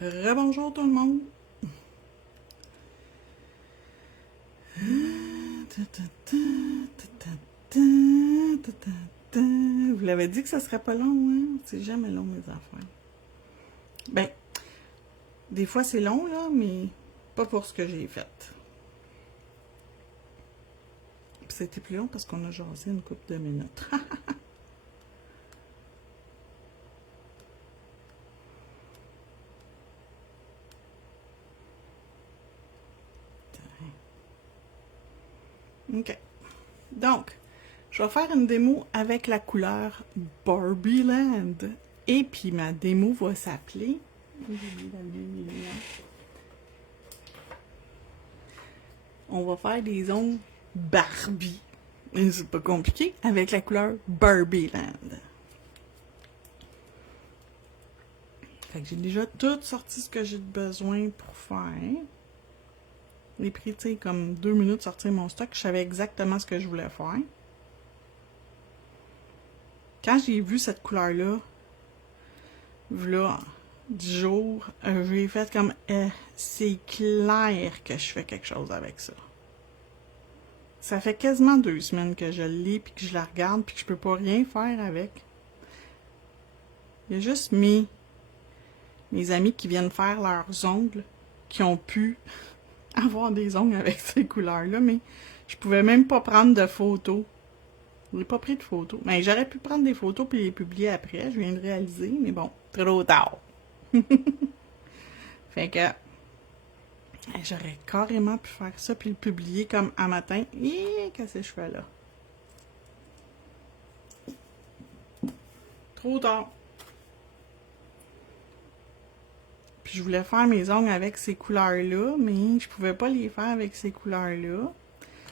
Rebonjour tout le monde. Vous l'avez dit que ça serait pas long, hein? C'est jamais long, mes affaires. Ben, des fois c'est long, là, mais pas pour ce que j'ai fait. Puis c'était plus long parce qu'on a jasé une couple de minutes. OK. Donc, je vais faire une démo avec la couleur Barbie Land. Et puis ma démo va s'appeler... On va faire des ongles Barbie. C'est pas compliqué. Avec la couleur Barbie Land. Fait que j'ai déjà tout sorti ce que j'ai besoin pour faire. J'ai pris, tu sais, comme 2 minutes de sortir mon stock. Je savais exactement ce que je voulais faire. Quand j'ai vu cette couleur-là, voilà, 10 jours, j'ai fait comme, c'est clair que je fais quelque chose avec ça. Ça fait quasiment 2 semaines que je l'ai, puis que je la regarde, puis que je peux pas rien faire avec. Il y a juste mes amis qui viennent faire leurs ongles, qui ont pu avoir des ongles avec ces couleurs-là, mais je pouvais même pas prendre de photos. Je n'ai pas pris de photos. Mais j'aurais pu prendre des photos puis les publier après. Je viens de réaliser, mais bon, trop tard. Fait que j'aurais carrément pu faire ça puis le publier comme un matin. Et qu'est-ce que je fais là? Trop tard. Puis je voulais faire mes ongles avec ces couleurs-là, mais je pouvais pas les faire avec ces couleurs-là.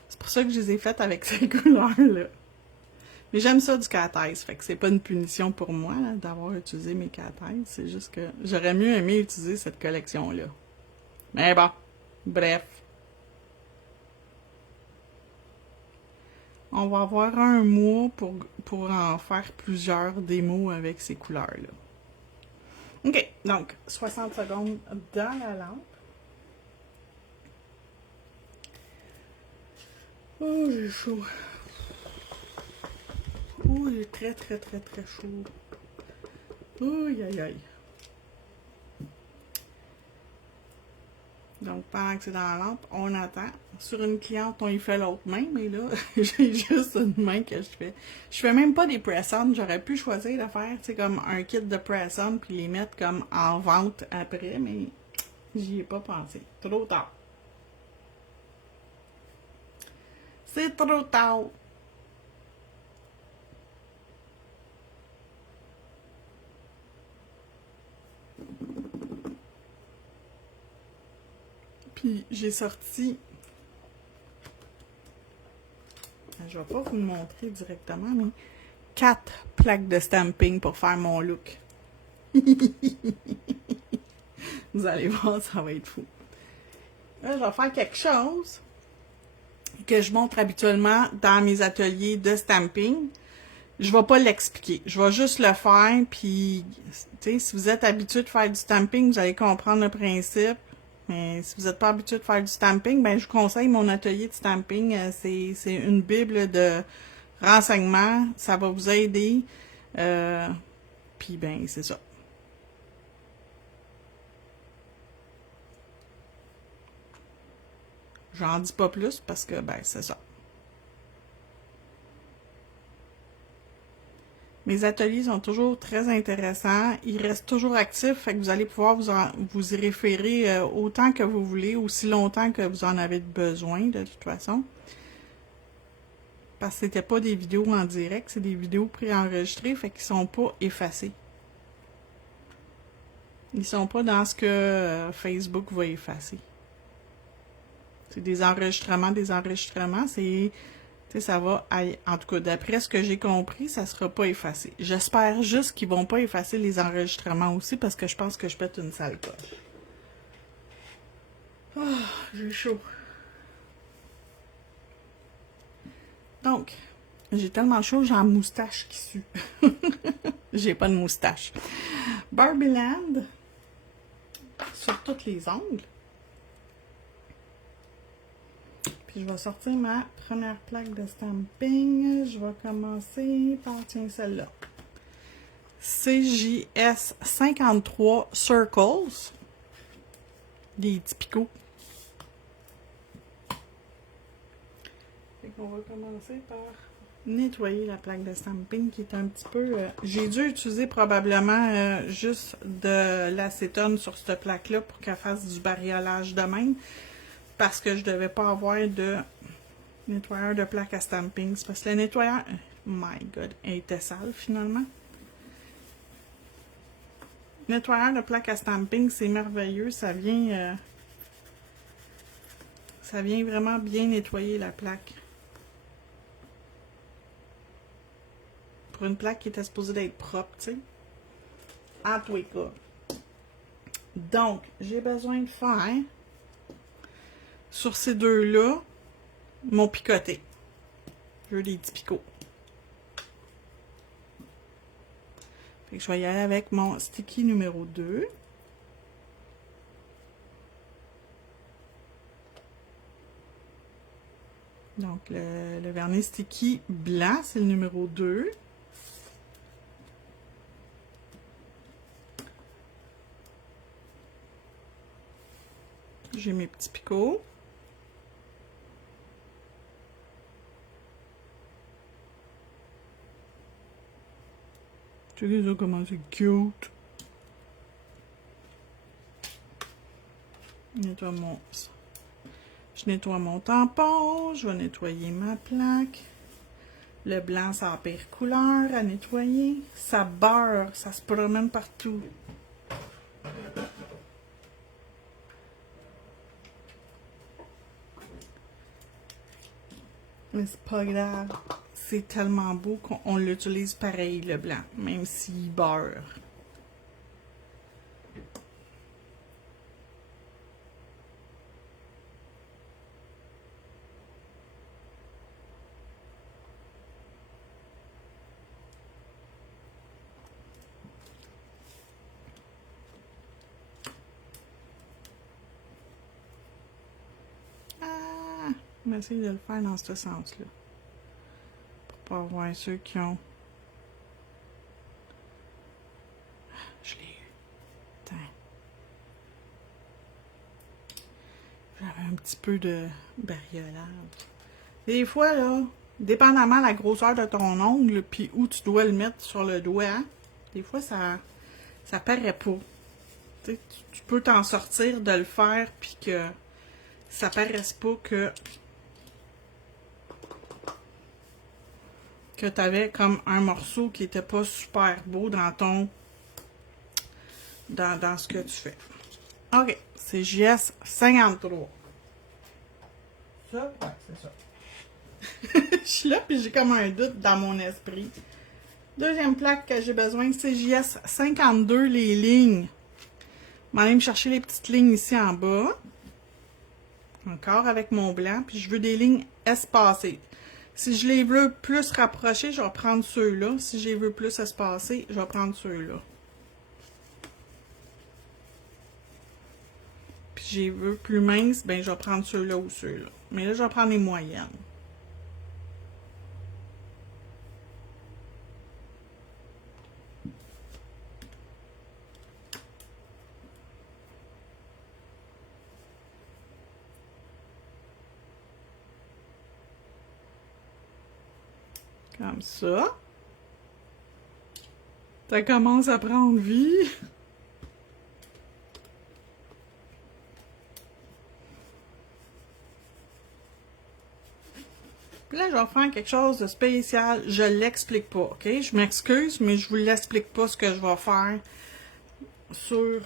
C'est pour ça que je les ai faites avec ces couleurs-là. Mais j'aime ça du cathèse, fait que c'est pas une punition pour moi d'avoir utilisé mes cathèses. C'est juste que j'aurais mieux aimé utiliser cette collection-là. Mais bon, bref. On va avoir un mois pour en faire plusieurs démos avec ces couleurs-là. OK, donc 60 secondes dans la lampe. Oh, j'ai chaud. Oh, il est très, très, très, très chaud. Aïe, aïe, aïe. Donc, pendant que c'est dans la lampe, on attend. Sur une cliente, on y fait l'autre main, mais là, j'ai juste une main que je fais. Je fais même pas des press-on. J'aurais pu choisir de faire, tu sais, comme un kit de press-on puis les mettre comme en vente après, mais j'y ai pas pensé. Trop tard. C'est trop tard. Puis j'ai sorti... Je vais pas vous le montrer directement, mais 4 plaques de stamping pour faire mon look. Vous allez voir, ça va être fou. Là, je vais faire quelque chose que je montre habituellement dans mes ateliers de stamping. Je vais pas l'expliquer. Je vais juste le faire, puis, tu sais, si vous êtes habitué de faire du stamping, vous allez comprendre le principe. Mais si vous n'êtes pas habitué de faire du stamping, ben je vous conseille mon atelier de stamping. C'est une bible de renseignements. Ça va vous aider. Puis, ben, c'est ça. J'en dis pas plus parce que, ben, c'est ça. Mes ateliers sont toujours très intéressants. Ils restent toujours actifs, fait que vous allez pouvoir vous y référer autant que vous voulez, aussi longtemps que vous en avez besoin, de toute façon. Parce que c'était pas des vidéos en direct, c'est des vidéos préenregistrées, fait qu'ils sont pas effacés. Ils sont pas dans ce que Facebook va effacer. C'est des enregistrements, c'est... Ça va, en tout cas, d'après ce que j'ai compris, ça sera pas effacé. J'espère juste qu'ils vont pas effacer les enregistrements aussi, parce que je pense que je pète une sale coche. Oh, j'ai chaud. Donc, j'ai tellement chaud, j'ai une moustache qui sue. J'ai pas de moustache. Barbie Land. sur tous les angles. Puis je vais sortir ma première plaque de stamping. Je vais commencer par, tiens, celle-là. CJS 53 Circles. Des petits picots. Fait qu'on va commencer par nettoyer la plaque de stamping qui est un petit peu... j'ai dû utiliser probablement juste de l'acétone sur cette plaque-là pour qu'elle fasse du bariolage de même. Parce que je ne devais pas avoir de nettoyeur de plaque à stamping. C'est parce que le nettoyeur... my God, elle était sale finalement. Nettoyeur de plaque à stamping, c'est merveilleux. Ça vient vraiment bien nettoyer la plaque. Pour une plaque qui était supposée d'être propre, tu sais. En tous les cas. Donc, j'ai besoin de faire, sur ces deux-là, mon picoté. Je veux des petits picots. Fait que je vais y aller avec mon sticky numéro 2. Donc, le vernis sticky blanc, c'est le numéro 2. J'ai mes petits picots. Tu sais comment c'est cute. Je nettoie mon tampon. Je vais nettoyer ma plaque. Le blanc, c'est la pire couleur à nettoyer. Ça beurre, ça se promène partout. Mais c'est pas grave. C'est tellement beau qu'on l'utilise pareil, le blanc, même s'il beurre. Ah! On va essayer de le faire dans ce sens-là. Pour pas avoir ceux qui ont... Je l'ai eu. Attends. J'avais un petit peu de bariolage. Des fois, là, dépendamment de la grosseur de ton ongle, puis où tu dois le mettre sur le doigt, des fois, ça paraît pas. Tu peux t'en sortir de le faire, puis que ça paraisse pas que tu avais comme un morceau qui était pas super beau dans ton... dans ce que tu fais. OK, c'est JS 53. Ça, ouais, c'est ça. Je suis là, puis j'ai comme un doute dans mon esprit. Deuxième plaque que j'ai besoin, c'est JS 52, les lignes. Je vais aller me chercher les petites lignes ici en bas. Encore avec mon blanc, puis je veux des lignes espacées. Si je les veux plus rapprochées, je vais prendre ceux-là. Si je les veux plus espacées, je vais prendre ceux-là. Puis je les veux plus minces, ben je vais prendre ceux-là ou ceux-là. Mais là, je vais prendre les moyennes. Comme ça. Ça commence à prendre vie. Puis là, je vais faire quelque chose de spécial. Je l'explique pas, OK? Je m'excuse, mais je vous l'explique pas ce que je vais faire sur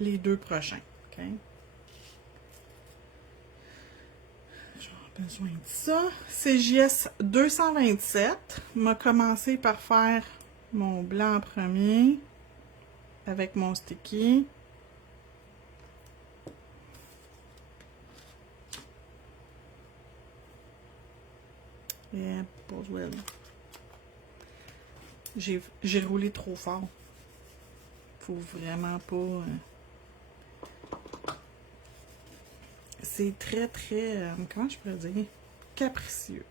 les deux prochains, OK? J'aurai besoin de ça. CJS 227. M'a commencé par faire mon blanc en premier avec mon sticky. Yeah, Boswell. J'ai roulé trop fort. Faut vraiment pas... c'est très, très, comment je pourrais dire, capricieux.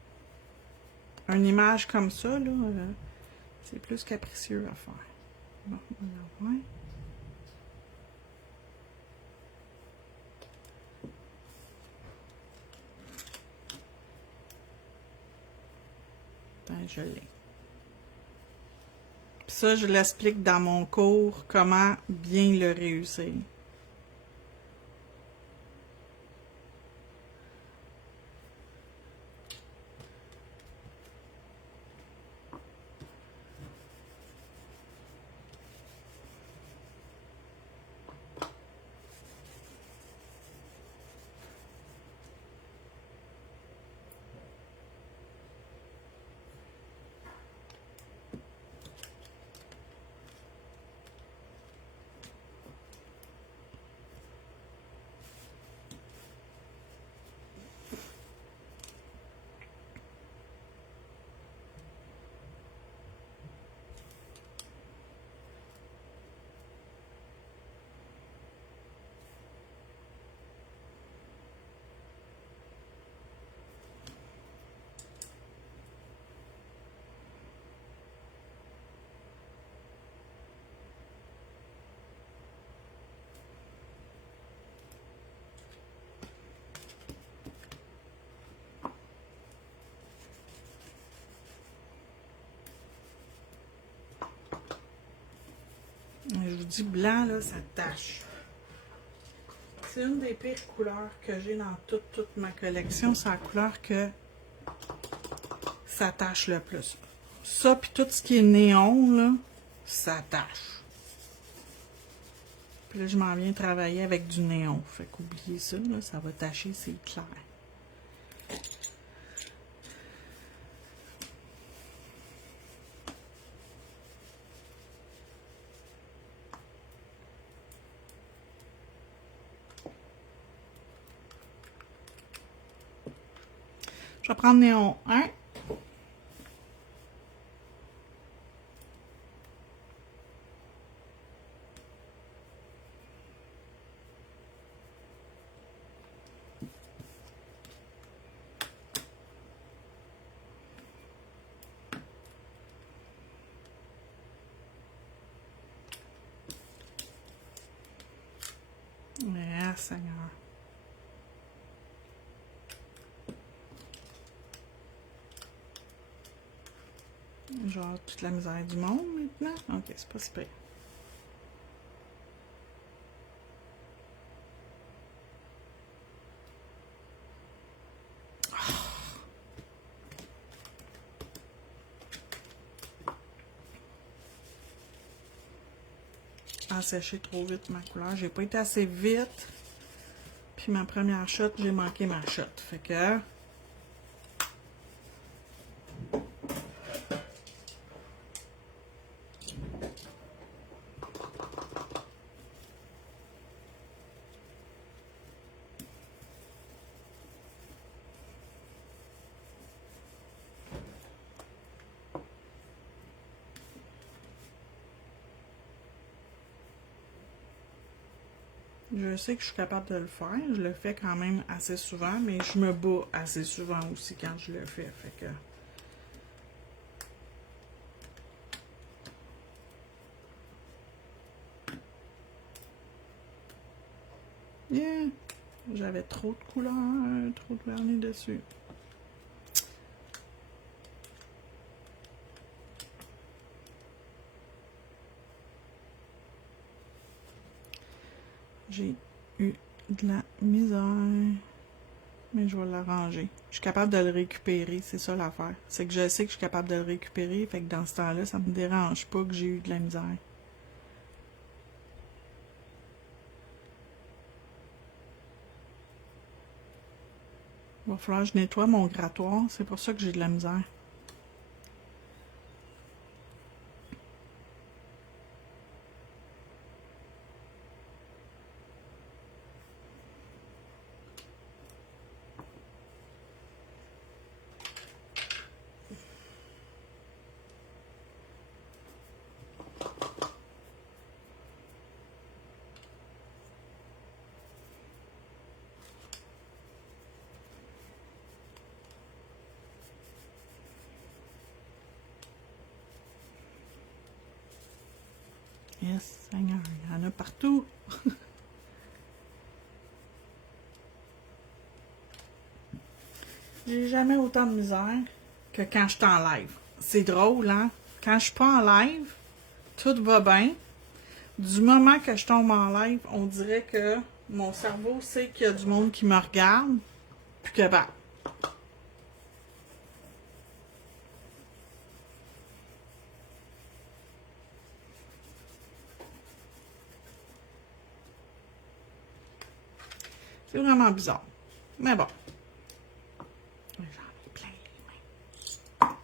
Une image comme ça, là, c'est plus capricieux à faire. Bon, voilà, ouais. Ben, je l'ai. Ça, je l'explique dans mon cours, comment bien le réussir. Je vous dis, blanc, là, ça tache. C'est une des pires couleurs que j'ai dans toute ma collection. C'est la couleur que ça tache le plus. Ça, puis tout ce qui est néon, là, ça tache. Puis là, je m'en viens travailler avec du néon. Fait qu'oubliez ça, là, ça va tacher, c'est clair. Je vais prendre néon 1. Ah, Seigneur. Genre toute la misère du monde maintenant. Ok, c'est pas super. A séché trop vite ma couleur. J'ai pas été assez vite. Puis ma première shot, j'ai manqué ma shot. Fait que... Je sais que je suis capable de le faire. Je le fais quand même assez souvent, mais je me bats assez souvent aussi quand je le fais. Fait que... Yeah! J'avais trop de couleurs, trop de vernis dessus. J'ai eu de la misère. Mais je vais l'arranger. Je suis capable de le récupérer, c'est ça l'affaire. C'est que je sais que je suis capable de le récupérer, fait que dans ce temps-là, ça me dérange pas que j'ai eu de la misère. Il va falloir que je nettoie mon grattoir, c'est pour ça que j'ai de la misère. Yes, Seigneur, il y en a partout. J'ai jamais autant de misère que quand je suis en live. C'est drôle, hein? Quand je suis pas en live, tout va bien. Du moment que je tombe en live, on dirait que mon cerveau sait qu'il y a du monde qui me regarde, puis que bah. C'est vraiment bizarre. Mais bon. J'en ai plein les mains.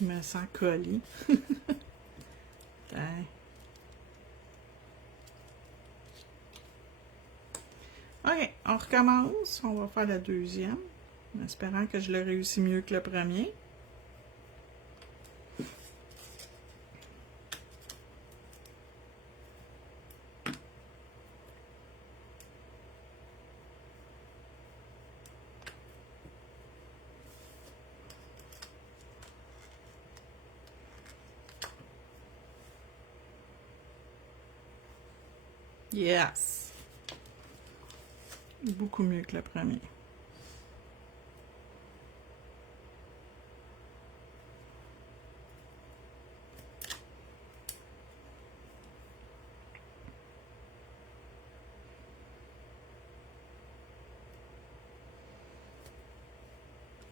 Je me sens collée. Okay. OK, on recommence. On va faire la deuxième. En espérant que je le réussis mieux que le premier. Yes! Beaucoup mieux que le premier.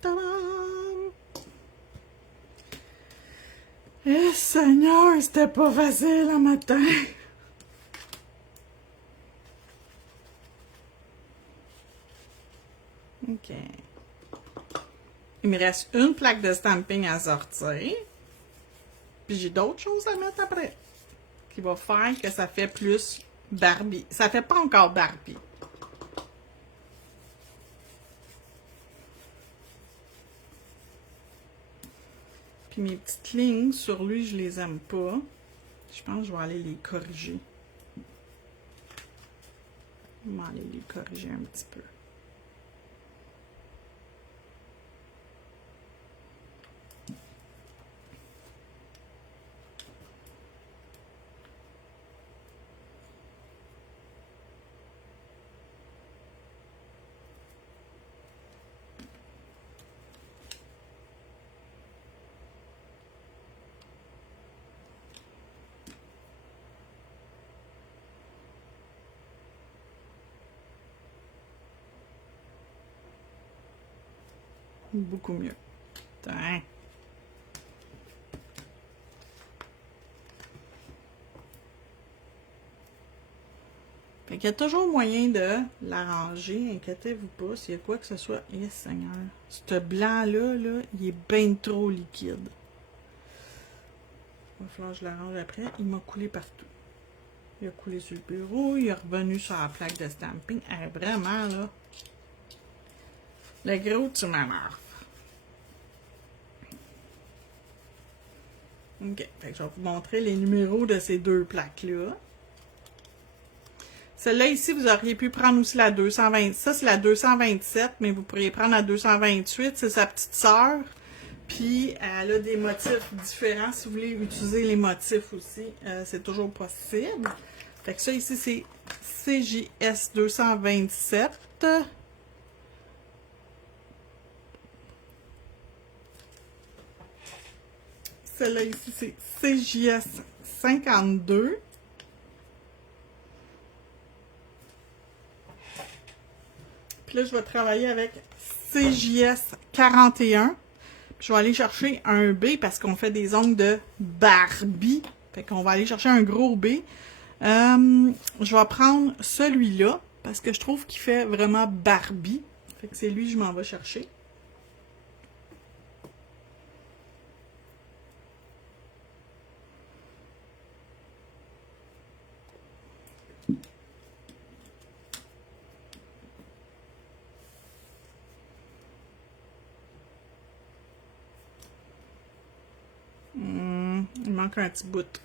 Tadam! Eh Seigneur, c'était pas facile le matin! OK. Il me reste une plaque de stamping à sortir. Puis j'ai d'autres choses à mettre après. Qui va faire que ça fait plus Barbie. Ça fait pas encore Barbie. Puis mes petites lignes sur lui, je les aime pas. Je pense que je vais aller les corriger. Je vais aller les corriger un petit peu. Beaucoup mieux. Tain. Fait qu'il y a toujours moyen de l'arranger. Inquiétez-vous pas s'il y a quoi que ce soit. Yes, Seigneur. Ce blanc-là, là, il est bien trop liquide. Il va falloir que je l'arrange après. Il m'a coulé partout. Il a coulé sur le bureau. Il est revenu sur la plaque de stamping. Vraiment, là. Le gros, tu m'énerves. OK. Fait que je vais vous montrer les numéros de ces deux plaques-là. Celle-là ici, vous auriez pu prendre aussi la 220. Ça, c'est la 227, mais vous pourriez prendre la 228. C'est sa petite sœur. Puis, elle a des motifs différents. Si vous voulez utiliser les motifs aussi, c'est toujours possible. Fait que ça, ici, c'est CJS 227. Celle-là ici, c'est CJS 52. Puis là, je vais travailler avec CJS 41. Puis je vais aller chercher un B parce qu'on fait des ongles de Barbie. Fait qu'on va aller chercher un gros B. Je vais prendre celui-là parce que je trouve qu'il fait vraiment Barbie. Fait que c'est lui que je m'en vais chercher. Il manque un petit bout.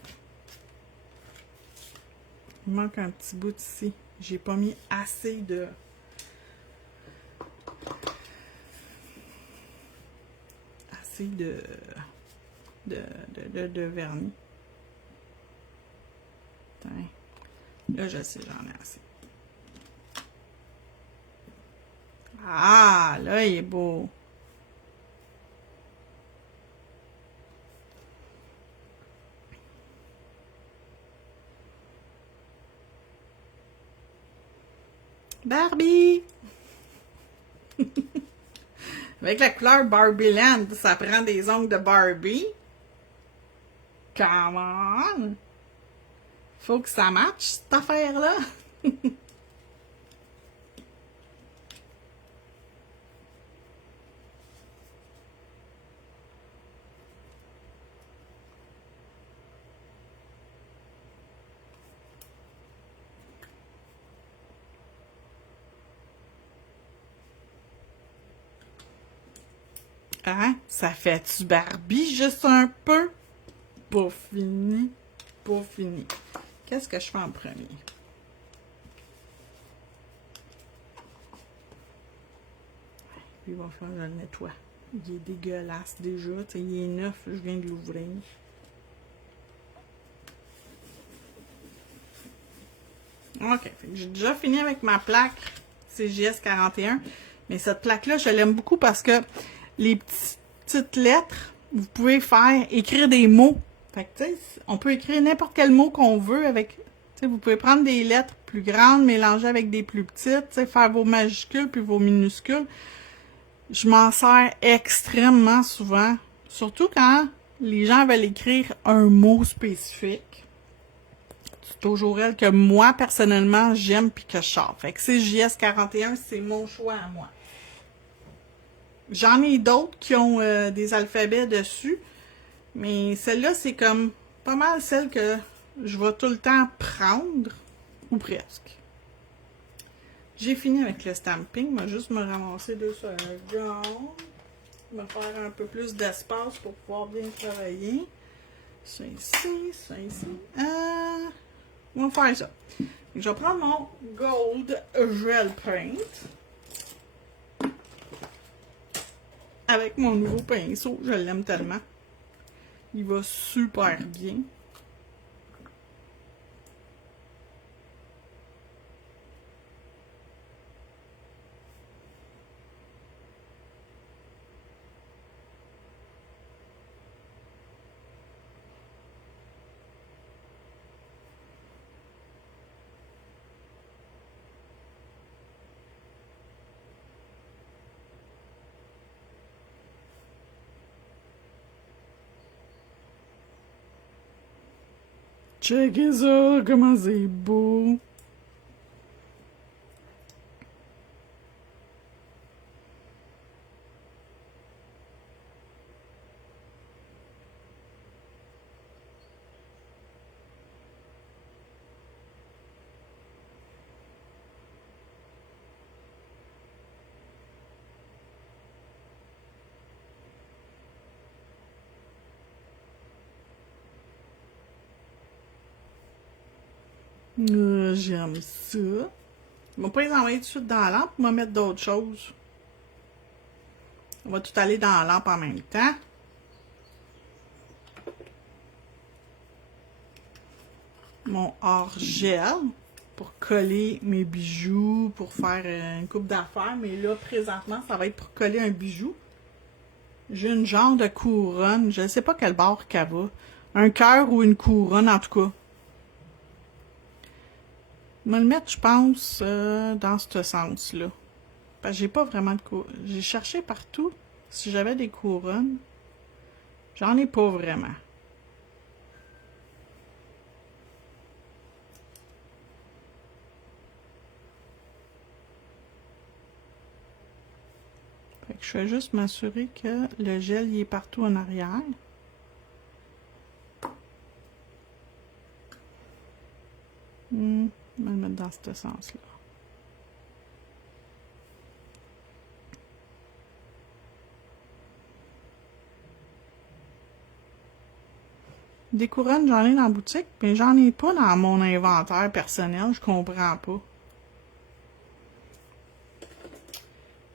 Il manque un petit bout ici. J'ai pas mis assez de... Assez de vernis. Attends. Là, je sais, j'en ai assez. Ah, là, il est beau. Barbie! Avec la couleur Barbie Land, ça prend des ongles de Barbie. Come on! Faut que ça matche, cette affaire-là. Hein? Ça fait-tu Barbie juste un peu? Pas fini. Pas fini. Qu'est-ce que je fais en premier? Lui, il va falloir que je le nettoie. Il est dégueulasse déjà. T'sais, il est neuf, je viens de l'ouvrir. OK. J'ai déjà fini avec ma plaque CJS 41. Mais cette plaque-là, je l'aime beaucoup parce que les petites lettres, vous pouvez faire écrire des mots. Fait que, tu sais, on peut écrire n'importe quel mot qu'on veut avec. Tu sais, vous pouvez prendre des lettres plus grandes, mélanger avec des plus petites, tu sais, faire vos majuscules puis vos minuscules. Je m'en sers extrêmement souvent. Surtout quand les gens veulent écrire un mot spécifique. C'est toujours elle que moi, personnellement, j'aime puis que je sors. Fait que CJS 41, c'est mon choix à moi. J'en ai d'autres qui ont des alphabets dessus. Mais celle-là, c'est comme pas mal celle que je vais tout le temps prendre. Ou presque. J'ai fini avec le stamping. Je vais juste me ramasser 2 secondes. Me faire un peu plus d'espace pour pouvoir bien travailler. Ça ici, ça ici. On va faire ça. Je vais prendre mon Gold Gel Paint. Avec mon nouveau pinceau. Je l'aime tellement. Il va super bien. Checkez ça, comment c'est beau! J'aime ça. Je ne vais pas les envoyer tout de suite dans la lampe, on va mettre d'autres choses. On va tout aller dans la lampe en même temps. Mon hors-gel pour coller mes bijoux, pour faire une coupe d'affaires. Mais là, présentement, ça va être pour coller un bijou. J'ai une genre de couronne. Je ne sais pas quel bord qu'elle va. Un cœur ou une couronne, en tout cas. Je vais le mettre, je pense, dans ce sens-là. Parce que j'ai pas vraiment de couronne. J'ai cherché partout si j'avais des couronnes. J'en ai pas vraiment. Fait que je vais juste m'assurer que le gel y est partout en arrière. Je vais le mettre dans ce sens-là. Des couronnes, j'en ai dans la boutique, mais j'en ai pas dans mon inventaire personnel, je comprends pas.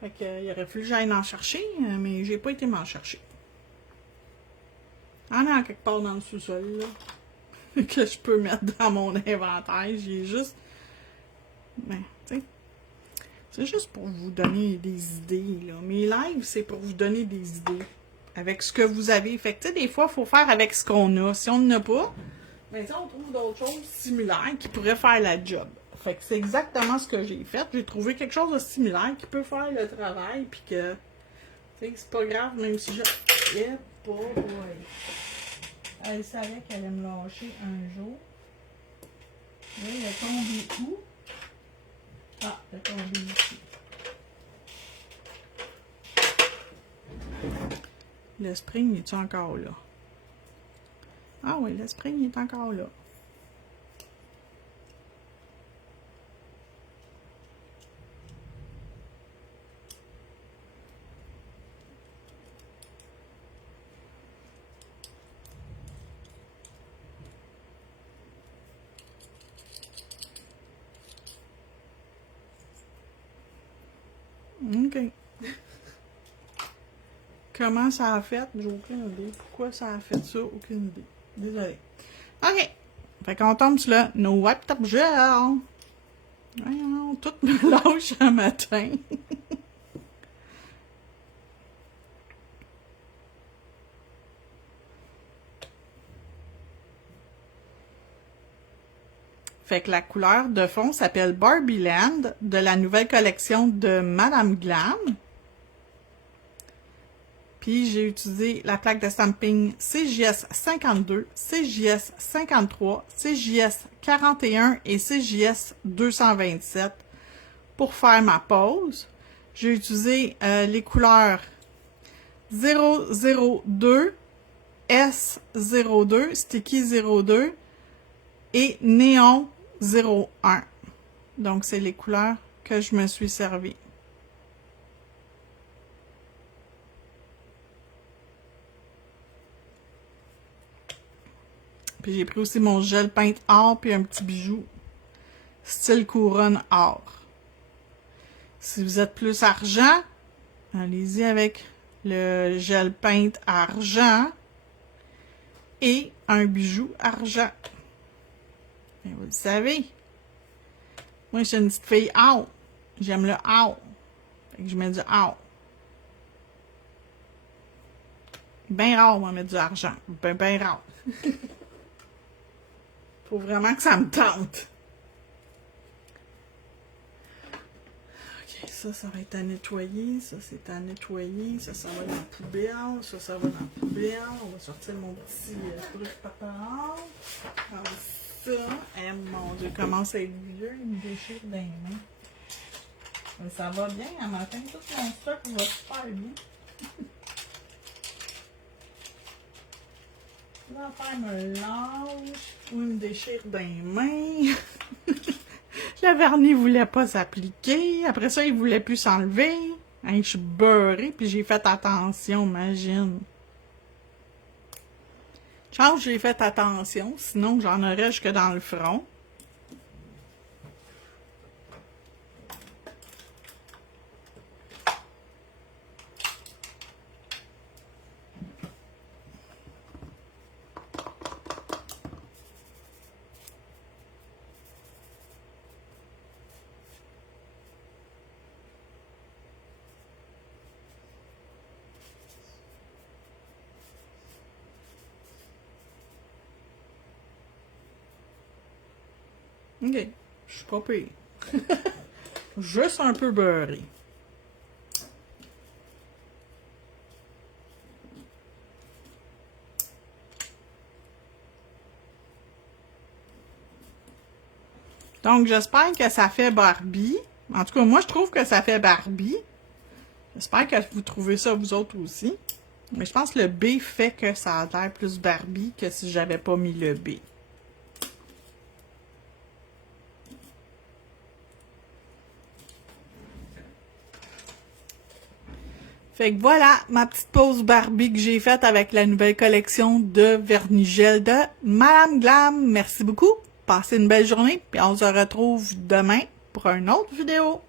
Fait que, il aurait fallu que j'aille en chercher, mais j'ai pas été m'en chercher. En a quelque part dans le sous-sol, là. que je peux mettre dans mon inventaire. J'ai juste... Ben, tu sais, c'est juste pour vous donner des idées, là. Mes lives, c'est pour vous donner des idées avec ce que vous avez. Fait que, tu sais, des fois, il faut faire avec ce qu'on a. Si on n'en a pas, ben, tu sais, on trouve d'autres choses similaires qui pourraient faire la job. Fait que c'est exactement ce que j'ai fait. J'ai trouvé quelque chose de similaire qui peut faire le travail, puis que, tu sais, c'est pas grave, même si je... Eh, boy. Elle savait qu'elle allait me lâcher un jour. Là, elle est tombée où? Ah, elle est tombée ici. Le spring, est-tu encore là? Ah oui, le spring est encore là. OK. Comment ça a fait? J'ai aucune idée. Pourquoi ça a fait ça? Aucune idée. Désolée. OK. Fait qu'on tombe sur le No Wipe Top Gel. Voyons, tout me lâche un matin. Fait que la couleur de fond s'appelle Barbie Land de la nouvelle collection de Madame Glam. Puis j'ai utilisé la plaque de stamping CJS 52, CJS 53, CJS 41 et CJS 227 pour faire ma pose. J'ai utilisé les couleurs 002, S02, Sticky 02 et Néon 01. Donc, c'est les couleurs que je me suis servi. Puis j'ai pris aussi mon gel peinte or puis un petit bijou style couronne or. Si vous êtes plus argent, allez-y avec le gel peinte argent et un bijou argent. Et vous le savez, moi, je suis une petite fille or. J'aime le or. Fait que je mets du or. Ben rare, moi, mettre du argent. Ben rare. Faut vraiment que ça me tente. Ok, ça va être à nettoyer. Ça, c'est à nettoyer. Ça va dans la poubelle. Ça va dans la poubelle. On va sortir mon petit truc papa. Comme ça. Eh, mon Dieu, commence à être vieux. Il me déchire des mains. Mais ça va bien. À matin, tout mon stock va super bien. L'affaire me lâche ou me déchire des mains. Le vernis voulait pas s'appliquer. Après ça, il voulait plus s'enlever. Hein, je suis beurrée, puis j'ai fait attention, imagine. Chance, j'ai fait attention, sinon j'en aurais jusque dans le front. OK. Je suis pas pire. Juste un peu beurré. Donc, j'espère que ça fait Barbie. En tout cas, moi, je trouve que ça fait Barbie. J'espère que vous trouvez ça, vous autres aussi. Mais je pense que le B fait que ça a l'air plus Barbie que si j'avais pas mis le B. Fait que voilà ma petite pause Barbie que j'ai faite avec la nouvelle collection de vernis gel de Madame Glam. Merci beaucoup. Passez une belle journée, puis on se retrouve demain pour une autre vidéo.